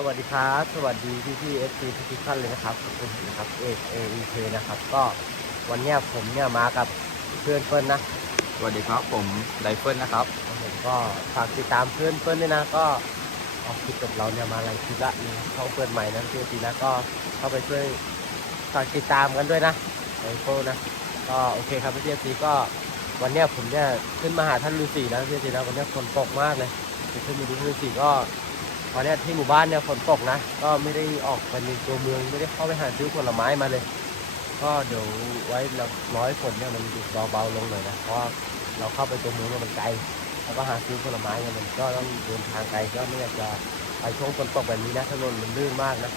สวัสดีครับสวัสดีพี่พี่เอฟซีทุกท่านเลยนะครับผมนะครับเอกเอเคนะครับ ก็วันเนี้ยผมเนี่ยมากับเพื่อนเพื่อนนะสวัสดีครับผมไดเฟิลนะครับผมก็ฝากติดตามเพื่อนเพื่อนด้วยนะก็ออกคลิปกับเราเนี่ยมาหลายคลิปละมีเขาเปิดใหม่นะพี่ซีนะก็เข้าไปช่วยฝากติดตามกันด้วยนะไอโฟนะก็โอเคครับพี่ซีก็วันเนี้ยผมเนี่ยขึ้นมาหาท่านฤาษีนะพี่ซีนะวันเนี้ยฝนตกมากเลยไปขึ้นมาดูท่านฤาษีก็ ตอนเนี้ยที่หมู่บ้านเนี่ยฝนตกนะ ก็ไม่ได้ออกไปในตัวเมืองไม่ได้เข้าไปหาซื้อผลไม้มาเลย ก็เดี๋ยวไว้เราร้อยฝนเนี่ยมันหยุดเบาๆลงหน่อยนะเพราะเราเข้าไปตัวเมืองมันไกลแล้วก็หาซื้อผลไม้เนี่ยมันก็ต้องเดินทางไกลก็ไม่อยากจะไปช่วงฝนตกแบบนี้นะถนนมันลื่นมากนะ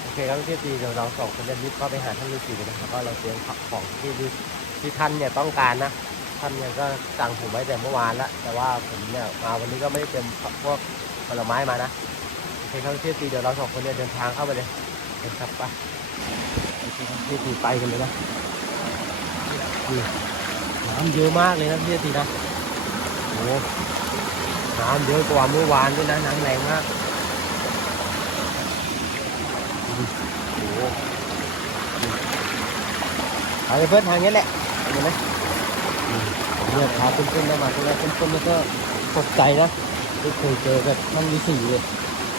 โอเคครับพี่ตีเดี๋ยวเราสองคนจะรีบเข้าไปหาท่านฤาษีกันนะครับก็เราเตรียมของที่ที่ท่านเนี่ยต้องการนะท่านเนี่ยก็สั่งผมไว้แต่เมื่อวานแล้วแต่ว่าผมเนี่ยมาวันนี้ก็ไม่ได้เตรียมพวกผลไม้มานะ โอเคครับพี่ตีเดี๋ยวเราสองคนเนี่ยเดินทางเข้าไปเลยเดินครับไปโอเครับพี่ตีไปกันเลยนะน้ำเยอะมากเลยนะพี่ตีนะโอ้น้ำเยอะกว่าเมื่อวานด้วยนะน้ำแรงมากโอ้โหทางเพื่อนทางนี้แหละเห็นไหมเนี่ยพาเพื่อนๆได้มาตรงนี้เพื่อนๆนี่ก็ตกใจนะไม่เคยเจอแบบท่านมีสีเลย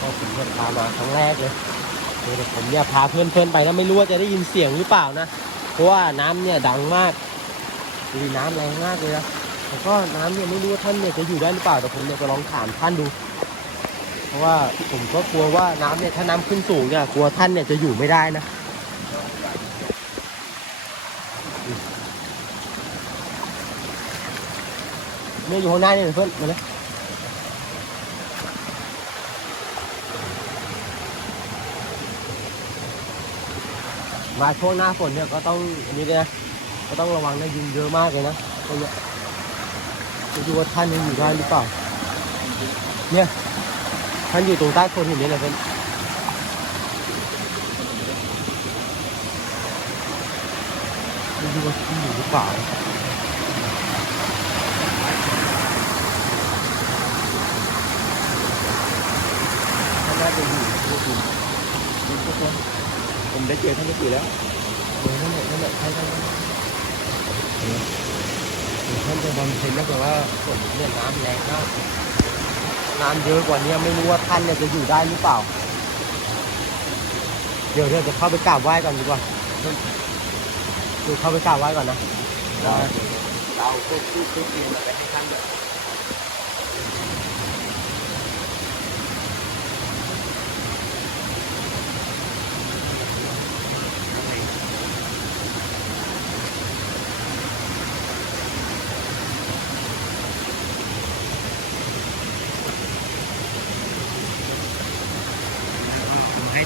ก็ผมเนี่ยพามาครั้งแรกเลยเดี๋ยวผมเนี่ยพาเพื่อนๆไปนะไม่รู้ว่าจะได้ยินเสียงหรือเปล่านะ เพราะว่าน้ำเนี่ยดังมากดูน้ำแรงมากเลยนะแต่ก็น้ำเนี่ยไม่รู้ว่าท่านเนี่ยจะอยู่ได้หรือเปล่าแต่ผมเนี่ยจะลองถามท่านดู เพราะว่าผมก็กลัวว่าน้ำเนี่ยถ้าน้ำขึ้นสูงเนี่ยกลัวท่านเนี่ยจะอยู่ไม่ได้นะเนี่ยอยู่ข้างหน้าเนี่ยเพื่อนมาเลย มาช่วงหน้าฝนเนี่ยก็ต้องอันนี้เลยนะก็ต้องระวังนะยุงเยอะมากเลยนะตรงเนี้ยไม่รู้ว่าท่านยังอยู่ได้หรือเปล่า เนี่ยท่านอยู่ตรงใต้โคนหินนี่แหละเป็นไม่รู้ว่าท่านอยู่หรือเปล่าท่านน่าจะอยู่ที่คุณทุกคน ผมได้เจอท่านฤาษีแล้วนั่นแหละนั่นแหละใช่ใช่ท่านจะบำเพ็ญแล้วแต่ว่าฝนเนี่ยน้ำแรงมากน้ำเยอะกว่านี้ไม่รู้ว่าท่านเนี่ยจะอยู่ได้หรือเปล่า เดี๋ยวเราจะเข้าไปกราบไหว้ก่อนดีกว่าดูเข้าไปกราบไหว้ก่อนนะว่าเราพูดพูดพูดเรียนอะไรให้ท่านแบบ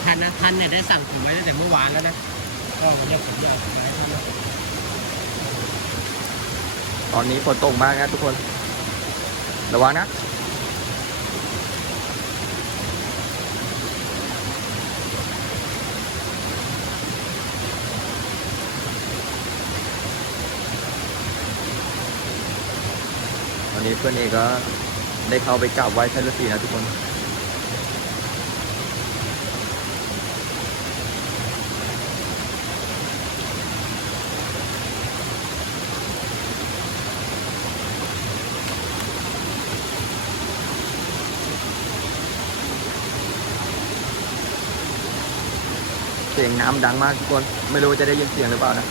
ท่านนะท่านเนี่ยได้สั่งผมไว้ตั้งแต่เมื่อวานแล้วนะก็วันนี้ผมจะเอามาให้ท่านนะตอนนี้ฝนตกมากนะทุกคน ระวังนะวันนี้เพื่อนเอกก็ได้เข้าไปกราบไหว้ท่านฤาษีนะทุกคน สียงน้ำดังมากทุกคน ไม่รู้จะได้ยินเสียงหรือเปล่านะ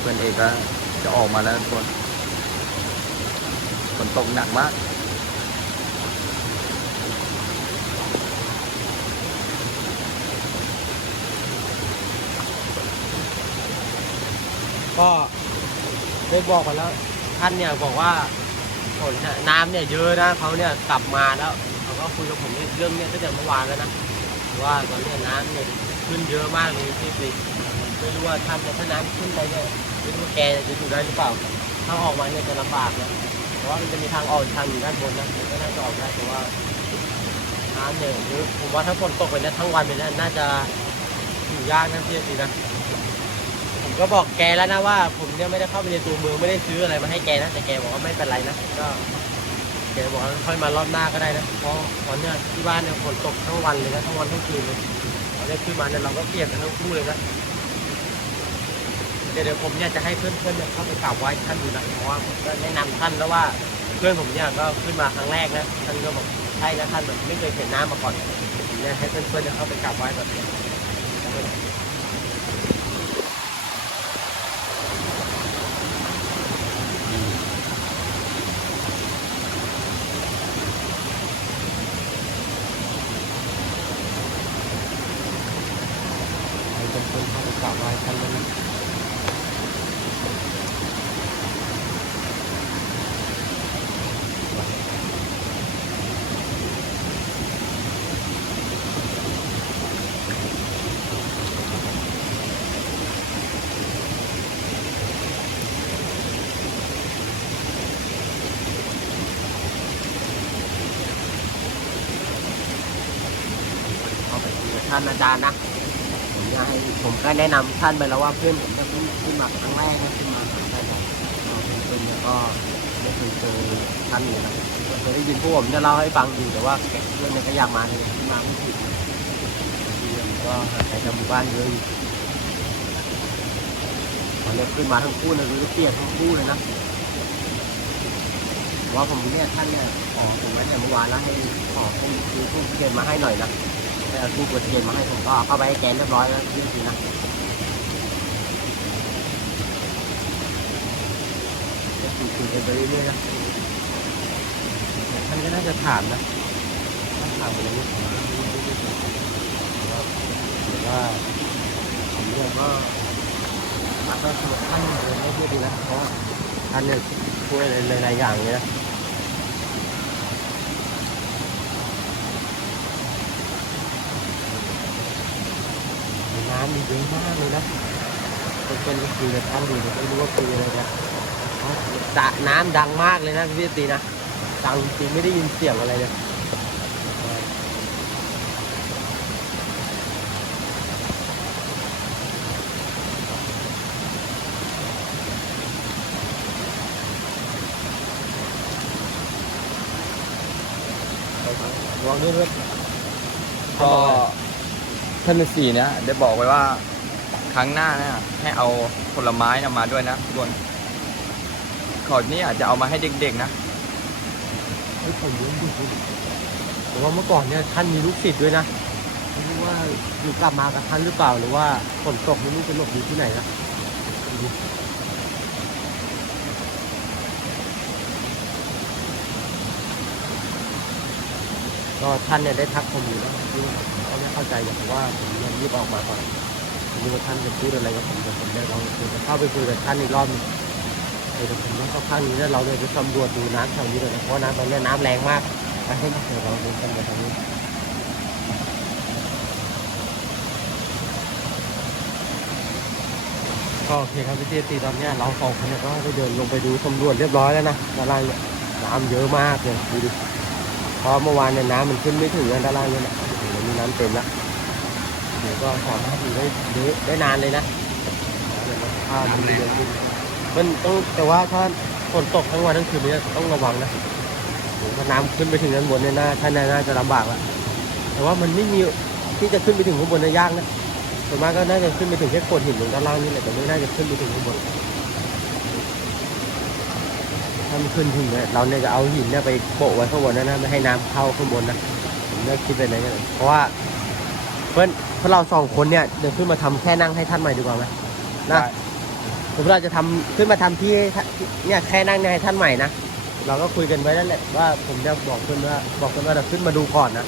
เพื่อนเอกก็ จะออกมาแล้วทุกคนฝนตกหนักมาก ก็ได้บอกมาแล้ว ท่านเนี่ยบอกว่าฝนน่ะน้ำเนี่ยเยอะนะเขาเนี่ยกลับมาแล้วเขาก็คุยกับผมเรื่องเนี้ยตั้งแต่เมื่อวานแล้วนะว่าตอนเนี้ยน้ำเนี่ยขึ้นเยอะมากเลยที่สิ ไม่รู้ว่าท่านเนี่ยถ้าน้ำขึ้นไปเนี่ยไม่รู้ว่าแกจะอยู่ได้หรือเปล่า ถ้าออกมาเนี่ยจะลำบากนะเพราะว่ามันจะมีทางออกอีกทางอยู่ด้านบนนะก็น่าจะออกได้แต่ว่าน้ำเนี่ยหรือผมว่าถ้าฝนตกไปเนี่ยทั้งวันเลยนะน่าจะอยู่ยากนะพี่สินะผมก็บอกแกแล้วนะว่า ผมเนี่ยไม่ได้เข้าไปในตัวเมืองไม่ได้ซื้ออะไรมาให้แกนะแต่แกบอกว่าไม่เป็นไรนะก็แกบอกว่าค่อยมารอบหน้าก็ได้นะเพราะตอนเนี้ยที่บ้านเนี่ยฝนตกทั้งวันเลยนะทั้งวันทั้งคืนเลยตอนนี้ขึ้นมาเนี่ยเราก็เปียกกันทั้งคู่เลยนะ ดี๋ยวเดี๋ยวผมเนี่ยจะให้เพื่อนๆเนี่ยเข้าไปกราบไหว้ท่านดูนะเพราะว่าผมก็แนะนำท่านแล้วว่าเพื่อนผมเนี่ยก็ขึ้นมาครั้งแรกนะท่านก็บอกใช่นะท่านแบบไม่เคยเห็นน้ำมาก่อนผมเนี่ยให้เพื่อนๆเนี่ยเข้าไปกราบไหว้แบบนี้ห้เป็นคนเข้าไปกราบไหว้ท่านแล้วนะเข้าไปคุยกับ ท่านอาจารย์นะผมจะให้ผมก็แนะนำท่านไปแล้วว่าเพื่อนผมจะขึ้นขึ้นมาครั้งแรกนะขึ้นมาหาท่านนะเอ่อเพื่อนเนี่ยก็ไม่เคยเจอท่านเลยนะเคยได้ยินพวกผมจะเล่าให้ฟังอยู่แต่ว่าเพื่อนเนี่ยก็อยากมาเลยขึ้นมาไม่ถึงที่มันก็ห่างไกลจากหมู่บ้านเยอะอยู่ตอนนี้ขึ้นมาทั้งคู่เลยคือเปียกทั้งคู่เลยนะว่าผมเนี่ยท่านเนี่ยขอผมไว้แต่เมื่อวานแล้วให้ขอพุ่มคือพุ่มเทียนมาให้หน่อยนะ เอาทูบกระเทียนมาให้ผมก็เอาเข้าไปให้แกนเรียบร้อยแล้วพี่ทีนะคุยกันไปเรื่อยๆนะท่านก็น่าจะถามนะถามอะไรนี่ผมก็ไม่รู้แต่ว่าผมเนี่ยก็รักก็ชวนท่านเดินได้ด้วยดีนะเพราะท่านเนี่ยช่วยหลายๆอย่างเลยนะ น้ำมีเยอะมากเลยนะเป็นเป็นก็คือจะท่านดูแต่ไม่รู้ว่าคืออะไรนะเพราะสระน้ำดังมากเลยนะพี่ตีนะดังจริงไม่ได้ยินเสียงอะไรเลยลองด้วยด้วยก็ ท่านฤาษีเนี่ยได้บอกไว้ว่าครั้งหน้าเนี่ยให้เอาผลไม้นำมาด้วยนะทุกคนขอนี้อาจจะเอามาให้เด็กๆนะเฮ้ยผมรู้ดิแต่ว่าเมื่อก่อนเนี่ยท่านมีลูกศิษย์ด้วยนะไม่รู้ว่าอยู่กลับมากับท่านหรือเปล่าหรือว่าฝนตกไม่รู้จะหลบอยู่ที่ไหนนะ ก็ท่านเนี่ยได้ทักผมอยู่นะที่ก็ไม่เข้าใจอย่างว่าผมยังรีบออกมาก่อนผมรู้ว่าท่านจะพูดอะไรกับผมแต่ผมได้ลองจะเข้าไปคุยกับท่านอีกรอบหนึงเดี๋ยวผมต้องเข้าข้างนี้แล้วเราเลยไปสำรวจดูน้ำแถวนี้เลยนะเพราะน้ำตอนนี้น้ำแรงมากไปให้มาเดี๋ยวเราดินกันไปทางนี้ก็โอเคครับพี่เจตีตอนนี้เราสองคนเนี่ยก็ได้เดินลงไปดูสำรวจเรียบร้อยแล้วนะด้านล่างเนี่ยน้ำเยอะมากเลยดูดิ ราะเมื่อวานเนี่ยน้ำมันขึ้นไม่ถึงนด้านล่างเนี่ยนะเดี๋ยวนี้น้ำเต็มละเดี๋ยวก็สามารถอยู่ได้ได้นานเลยนะถ้ามันเยอะขึ้นมันต้องแต่ว่าถ้าฝนตกทั้งวันทั้งคืนเนี่ยต้องระวังนะถ้าน้ำขึ้นไปถึงด้านบนเนี่ยน่าท่านน่าจะลำบากละแต่ว่ามันไม่มีที่จะขึ้นไปถึงข้างบนน่ยยากนะส่วนมากก็น่าจะขึ้นไปถึงแค่โขดหินตรงด้านล่างนี่แหละแต่ไม่น่าจะขึ้นไปถึงข้างบนามันขึ้นถึงเนี่ยเราเนี่ยจะเอาหินเนี่ยไปโปะไว้ข้างบนนะนะไม่ให้น้ำเข้าข้างบนนะผมเนี่ยคิดไปไหนกันเพราะว่าเพื่อนพวกเราสองคนเนี่ยเดี๋ยวขึ้นมาทำแค่นั่งให้ท่านใหม่ดีกว่าไหมนะสมมติเราจะทำขึ้นมาทำที่ให้ท่านเนี่ยแค่นั่งเนี่ยให้ท่านใหม่นะเราก็คุยกันไว้นั่นแหละว่าผมจะบอกเพื่อนว่าบอกเพื่อนว่าเราขึ้นมาดูก่อนนะ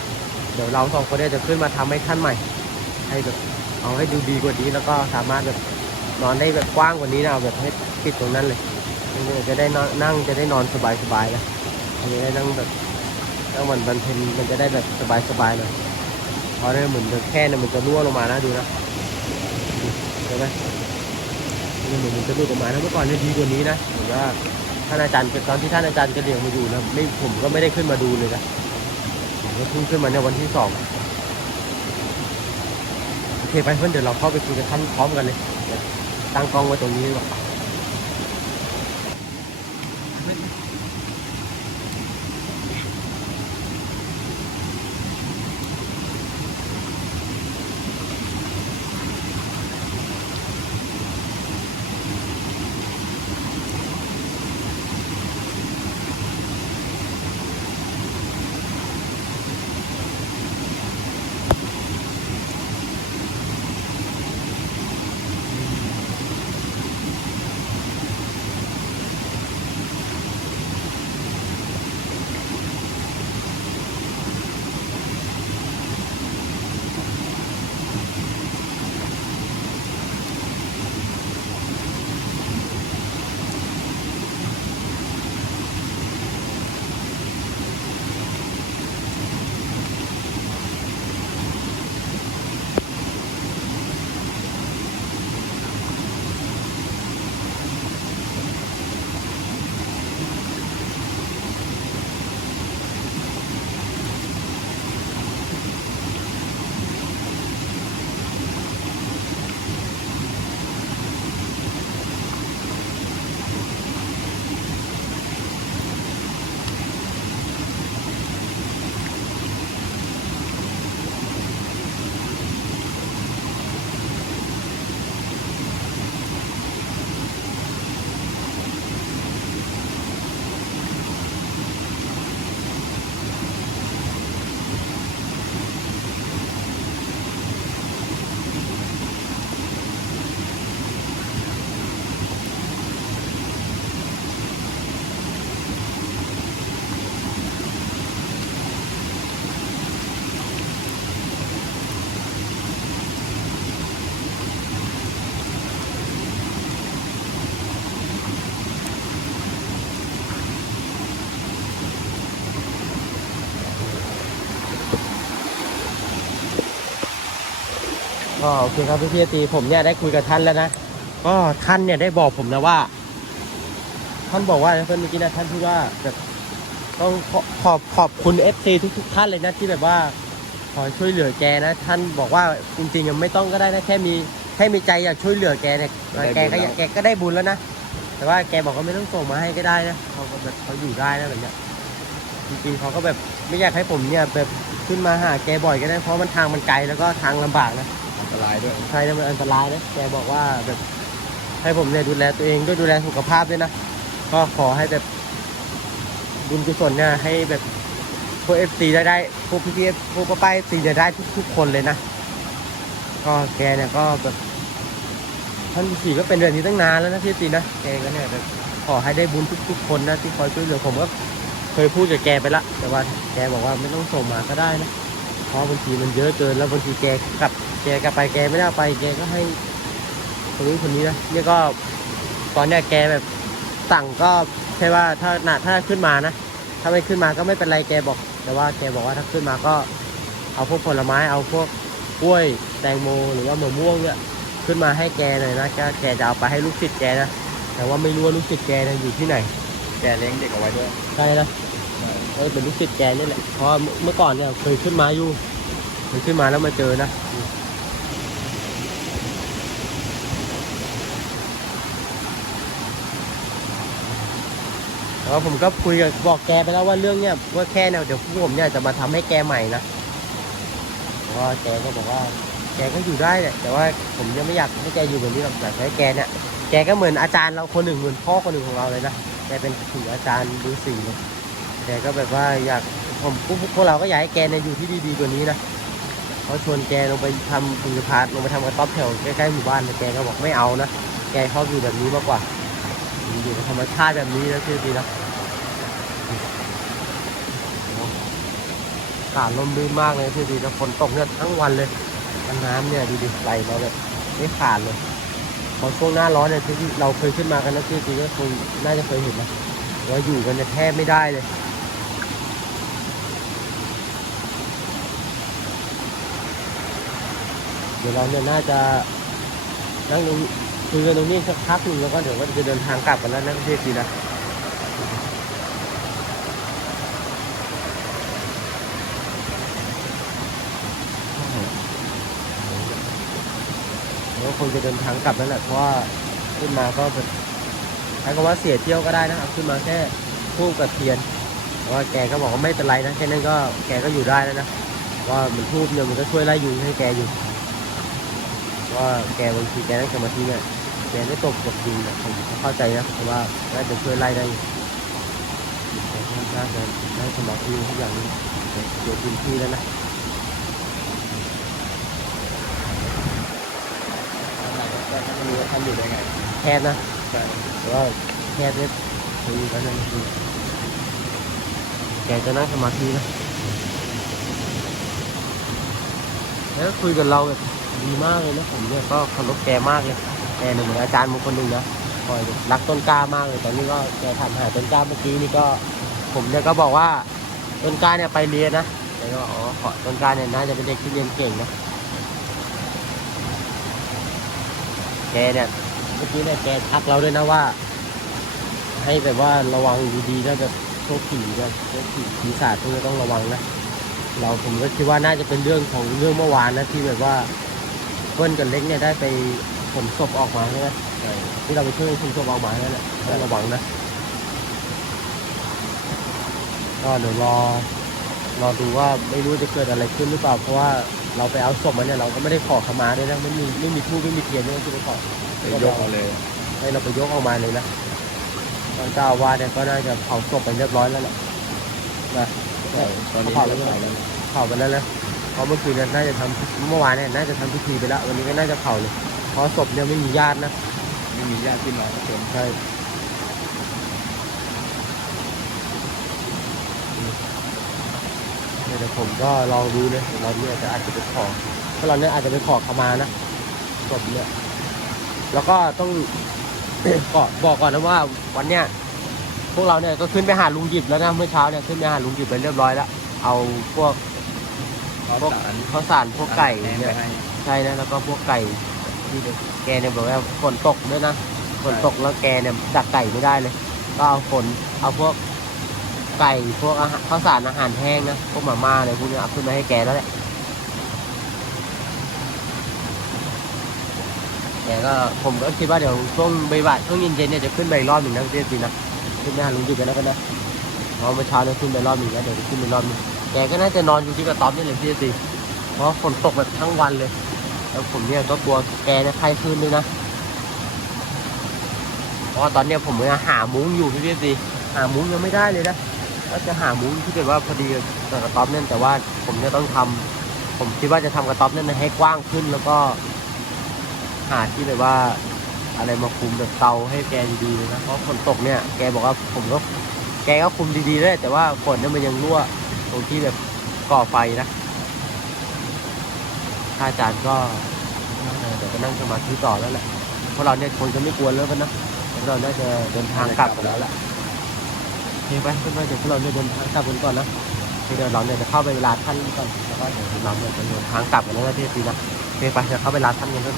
เดี๋ยวเราสองคนเนี่ยจะขึ้นมาทำให้ท่านใหม่ ให้แบบเอาให้ดูดีกว่านี้แล้วก็สามารถแบบนอนได้แบบกว้างกว่านี้นะเอาแบบให้ปิดตรงนั้นเลย จะได้นอนนั่งจะได้นอนสบายสบายๆนะอันนี้ได้นั่งแบบนั่งวันบันเพ็ญมันจะได้แบบสบายสบายๆเลยเพราะเนี่ยเหมือนแค่เนี่ยมันจะรั่วลงมานะดูนะใช่ไหมมันเหมือนมันจะหลุดออกมานะเมื่อก่อนเนี่ยดีกว่านี้นะเหมือนว่าท่านอาจารย์ตอนที่ท่านอาจารย์จะเลี้ยงมาอยู่นะไม่ผมก็ไม่ได้ขึ้นมาดูเลยนะผมก็เพิ่งขึ้นมาในวันที่สองโอเคไปเพื่อนเดี๋ยวเราเข้าไปคุยกับท่านพร้อมกันเลยตั้งกล้องไว้ตรงนี้ดีกว่า ก็โอเคครับพี่พี่ตีผมเนี่ยได้คุยกับท่านแล้วนะก็ท่านเนี่ยได้บอกผมนะว่า ท่านบอกว่าเพื่อนเมื่อกี้นะท่านพูดว่าแบบต้องขอขอบขอบคุณเอฟซีทุก ๆ ท่านเลยนะที่แบบว่าคอยช่วยเหลือแกนะ ท่านบอกว่าจริงๆยังไม่ต้องก็ได้นะแค่มีแค่มีใจอยากช่วยเหลือแกเนี่ยแกก็อยากแกก็ได้บุญแล้วนะแต่ว่าแกบอกว่าไม่ต้องส่งมาให้ก็ได้นะเขาก็แบบเขาอยู่ได้นะแบบเนี้ยจริงๆเขาก็แบบไม่อยากให้ผมเนี่ยแบบขึ้นมาหาแกบ่อยก็ได้เพราะมันทางมันไกลแล้วก็ทางลำบากนะ อันตรายด้วยใช่นะมันอันตรายนะแกบอกว่าแบบให้ผมเนี่ยดูแลตัวเองด้วยดูแลสุขภาพด้วยนะ ก็ขอให้แบบบุญกุศลเนี่ยให้แบบพวกเอฟซีได้ได้พวกพี่พีพวกป้าป้าเอฟซีจะได้ทุกทุกคนเลยนะ ก็แกเนี่ยก็แบบท่านสี่ก็เป็นแบบนี้ตั้งนานแล้วนะพี่ตีนะแกก็เนี่ยแบบขอให้ได้บุญทุก ๆ คนนะที่คอยช่วยเหลือผมก็เคยพูดกับแกไปละ แต่ว่าแกบอกว่าไม่ต้องส่งมาก็ได้นะ เพราะบางทีมันเยอะเกินแล้วบางทีแกกลับแกกลับไปแกไม่ได้เอาไป แกก็ให้คนนี้คนนี้นะเนี่ยก็ตอนเนี้ยแกแบบสั่งก็แค่ว่าถ้าน่ะถ้าขึ้นมานะ ถ้าไม่ขึ้นมาก็ไม่เป็นไรแกบอก แต่ว่าแกบอกว่าถ้าขึ้นมาก็เอาพวกผลไม้เอาพวกกล้วยแตงโมหรือว่ามะม่วงเนี่ยขึ้นมาให้แกหน่อยนะแกแกจะเอาไปให้ลูกศิษย์แกนะแต่ว่าไม่รู้ว่าลูกศิษย์แกเนี่ยอยู่ที่ไหนแกเลี้ยงเด็กเอาไว้ด้วยใช่นะ เออเป็นลูกศิษย์แกนี่แหละเพราะว่าเมื่อก่อนเนี่ยเคยขึ้นมาอยู่เคยขึ้นมาแล้วมาเจอนะแต่ว่าผมก็คุยกับบอกแกไปแล้วว่าเรื่องเนี้ยว่าแค่เนี่ยเดี๋ยวพวกผมเนี่ยจะมาทำให้แกใหม่นะเพราะว่าแกก็บอกว่า แกก็อยู่ได้แหละแต่ว่าผมยังไม่อยากให้แกอยู่แบบนี้หรอกอยากให้แกเนี่ยแกก็เหมือนอาจารย์เราคนหนึ่งเหมือนพ่อคนหนึ่งของเราเลยนะแกเป็นถึงอาจารย์ดูสีเลย แกก็แบบว่าอยากผมพวกเราก็อยากให้แกเนี่ยอยู่ที่ดีๆกว่านี้นะเขาชวนแกลงไปทำบุญพาร์ทลงไปทำกระต๊อบแถวใกล้ๆหมู่บ้านแต่แกก็บอกไม่เอานะแกชอบอยู่แบบนี้มากกว่าอยู่กับธรรมชาติแบบนี้นะพี่ดีนะอากาศลมลื่นมากเลยพี่ดีนะฝนตกเนี่ยทั้งวันเลยน้ำเนี่ยดูดิไหลมาแบบไม่ขาดเลยพอช่วงหน้าร้อนเนี่ยที่เราเคยขึ้นมากันแล้วพี่ดีก็คงน่าจะเคยเห็นนะว่าอยู่กันเนี่ยแทบไม่ได้เลย ดี๋ยวเราเนี่ยน่าจะนั่งคุยกันตรงนี้สักพักหนึ่งแล้วก็เดี๋ยวก็จะเดินทางกลับกันแล้วนะพี่ทีนะเดี๋ยวก็คงจะเดินทางกลับนั่นแหละเพราะว่าขึ้นมาก็แบบใช้คำว่าเสียเที่ยวก็ได้นะเอาขึ้นมาแค่ทูบกับเทียนว่าแกก็บอกว่าไม่เป็นไรนะแค่นั้นก็แกก็อยู่ได้แล้วนะว่ามันทูบเนี่ยมันก็ช่วยไล่ยุงให้แกอยู่ ว่าแกบางทีแกนั่งสมาธิเนี่ยแกไม่ตกตกดินเนี่ยผมเข้าใจนะแต่ว่าน่าจะช่วยไล่ได้อยู่แกน่าจะได้สมาธิทุกอย่างนี้เกี่ยวพื้นที่แล้วนะไม่รู้ว่าท่านอยู่ได้ไงแคบนะใช่แต่ว่าแคบเนี่ยคุยกันนั่นคือแกจะนั่งสมาธินะแล้วคุยกับเราแบบ ดีมากเลยนะผมเนี่ยก็เคารพแกมากเลยแกเนี่ยเหมือนอาจารย์บางคนหนึ่งนะคอยรักต้นกล้ามากเลยตอนนี้ก็แกทำหายต้นกล้าเมื่อกี้นี่ก็ ผมเนี่ยก็บอกว่าต้นกล้าเนี่ยไปเรียนนะแกก็อกอ๋อขอต้นกล้าเนี่ยน่าจะเป็นเด็กที่เรียนเก่งนะแกเนี่ยเมื่อกี้เนี่ยแกทักเราด้วยนะว่า ให้แบบว่าระวังดีๆถ้าจะโชคผีนะโชคผีผีศาจพวกนี้ต้องระวังนะเราผมก็คิดว่าน่าจะเป็นเรื่องของเรื่องเมื่อวานนะที่แบบว่า เพื่อนกับเล็กเนี่ยได้ไปขนศพออกมาใช่ไหมใช่ที่เราไปช่วยขนศพออกมานั่นแหละต้องระวังนะก็เดี๋ยวรอรอดูว่าไม่รู้จะเกิดอะไรขึ้นหรือเปล่าเพราะว่าเราไปเอาศพมาเนี่ยเราก็ไม่ได้ขอขมาด้วยนะไม่มีไม่มีทูบไม่มีเทียนด้วยที่ไปขอไปยกเอาเลยให้เราไปยกออกมาเลยนะตอนเจ้าอาวาสเนี่ยก็น่าจะเผาศพไปเรียบร้อยแล้วแหละนะใช่ตอนนี้เผาเริ่แล้วมเผาแล้วเผาไปแล้วนะเพ ราะเมื่อคืนเนี่ยน่าจะทำเมื่อวานเนี่ยน่าจะทำพิธีไปแล้ววันนี้ก็น่าจะเผาเลยเพราะศพเนี่ยไม่มีญาตินะไม่มีญาติพี่น้องทุกคนใช่เดี๋ยวผมก็ลองดูเลยเราเนี่ยจะอาจจะไปขอถ้าเราเนี่ยอาจจะไปขอขมานะศพเนี่ย แล้วก็ต้องก่อนบอกก่อนนะว่าวันเนี้ยพวกเราเนี่ยก็ขึ้นไปหาลุงหยิบแล้วนะเมื่อเช้าเนี่ยขึ้นไปหาลุงหยิบไปเรียบร้อยแล้วเอาพวกข้าว พวกข้าวสารพวกไก่เนี่ยใช่นะแล้วก็พวกไก่ที่แกเนี่ยบอกว่าฝนตกด้วยนะฝนตกแล้วแกเนี่ยดักไก่ไม่ได้เลย ก็เอาฝนเอาพวกไก่พวกอาหารข้าวสารอาหารแห้งนะพวกหมาม่าอะไรพวกเนี้เอาขึ้นมาให้แกแล้วแหละแกก็ผมก็คิดว่าเดี๋ยวช่วงบ่ายๆช่วงเย็นๆเนี่ยจะขึ้นไปรอบหนึ่งนะพี่สินะขึ้นไปหาลุงหยิบกันแล้วกันนะเพราะเมื่อเช้าเนี่ยขึ้นไปรอบหนึ่งแล้วเดี๋ยวจะขึ้นไปรอบหนึ่ง แกก็น่าจะนอนอยู่ที่กระต๊อบนี่แหละพี่สิเพราะฝนตกแบบทั้งวันเลย แล้วผมเนี่ยก็กลัวแกเนี่ยไข้ขึ้นด้วยนะเพราะตอนเนี้ยผมยังหามุ้งอยู่พี่สิหามุ้งยังไม่ได้เลยนะก็จะหามุ้งที่แบบว่าพอดีกับกระต๊อบเนี่ยแต่ว่าผมเนี่ยต้องทำผมคิดว่าจะทำกระต๊อบเนี่ยให้กว้างขึ้นแล้วก็ หาที่แบบว่าอะไรมาคุมแบบเตาให้แกดีๆเลยนะเพราะฝนตกเนี่ยแกบอกว่าผมก็แกก็คุมดีๆเลยแต่ว่าฝนเนี่ยมันยังรั่ว รงที่แบบก่อไฟนะถ้าอาจารย์ก็เดี๋ยวก็นั่งสมาธิต่อแล้วแหละเพราะเราเนี่ยคงจะไม่กลัวแล้วกันนะเราเราน่าจะเดินทางกลับกันแล้วแหละโอเคไปเพื่อนๆเดี๋ยวพวกเราเนี่ยเดินทางกลับกันก่อนนะเดี๋ยวเราเนี่ยจะเข้าไปเวลาท่านก่อนแล้วก็เดี๋ยวเราเนี่ยจะเดินทางกลับกันแล้วที่ทีนะโอเคไปเดี๋ยวเข้าไปลาท่านกันด้ว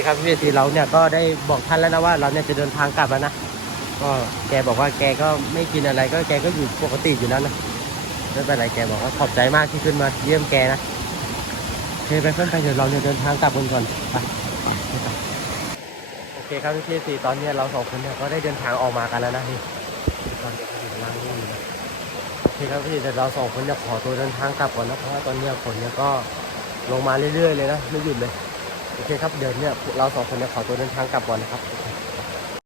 คครับพี่เวทีเราเนี่ยก็ได้บอกท่านแล้วนะว่าเราเนี่ยจะเดินทางกลับแล้วนะก็แกบอกว่าแกก็ไม่กินอะไรก็แกก็อยู่ปกติอยู่แล้วนะไม่เป็นไรแกบอกว่าขอบใจมากที่ขึ้นมาเยี่ยมแกนะโอเคไปเพื่อนไปเดี๋ยวเราเนี่ยเดินทางกลับกันก่อนไปโอเคครับพี่สี่ตอนนี้เราสองคนเนี่ยก็ได้เดินทางออกมากันแล้วนะพี่ตอนนี้กำลังนี่อยู่นะโอเคครับพี่แต่เราสองคนเนี่ยขอตัวเดินทางกลับก่อนนะเพราะว่าตอนนี้ฝนเนี่ยก็ลงมาเรื่อยๆเลยนะไม่หยุดเลย โอเคครับเดี๋ยวเนี่ยเราสองคนเนี่ยขอตัวเดินทางกลับก่อนนะครับ